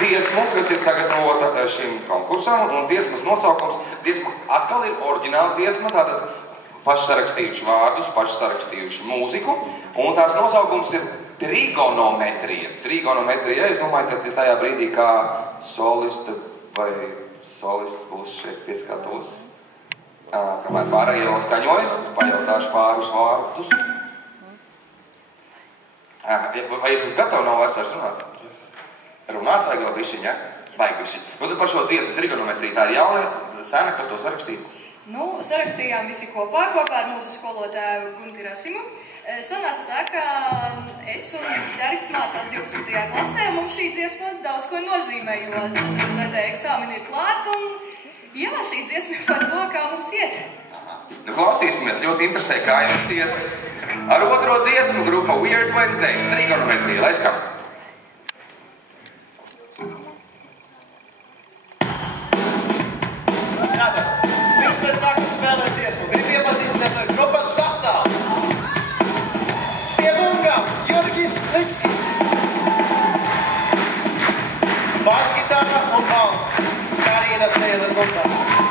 dziesmu, kas ir sagatavota šim konkursam, un dziesmas nosaukums, dziesma atkal ir oriģināla dziesma, tātad paši sarakstījuši vārdus, paši sarakstījuši mūziku, un tās nosaukums ir trigonometrija. Trigonometrija, es domāju, ka tajā brīdī, kā solista vai solists būs šeit pieskatos, kamēr pārējie vēl skaņojas, es pajautāšu pārus vārdus. Vai es esmu gatavi nav vairs runāt? Runāt vajag vēl bišķiņ, ja? Vajag bišķiņ. Nu, tad par šo dziesmu trigonometriju, tā ir jauna, sena, kas to sarakstīja? Nu, sarakstījām visi kopā ar mūsu skolotāju Gunti Rasimu. Sanāca tā, ka es un Daris mācās 12. klasē, un mums šī dziesma daudz ko nozīmē, jo ceturtdien eksāmeni ir klāt, un jā, šī dziesma ir par to, kā mums iet. Nu, klausīsimies, ļoti interesē, kā jums iet. Ar otro dziesmu grupa Weird Wednesdays, trigonometrija, lai skam. Pirms mēs sākam spēlēt dziesmu, gribu iepazīstināt ar grupas sastāvu. Pie bungām Jurgis Lipskis. Basgitāra un balss Karina Sēles un tā.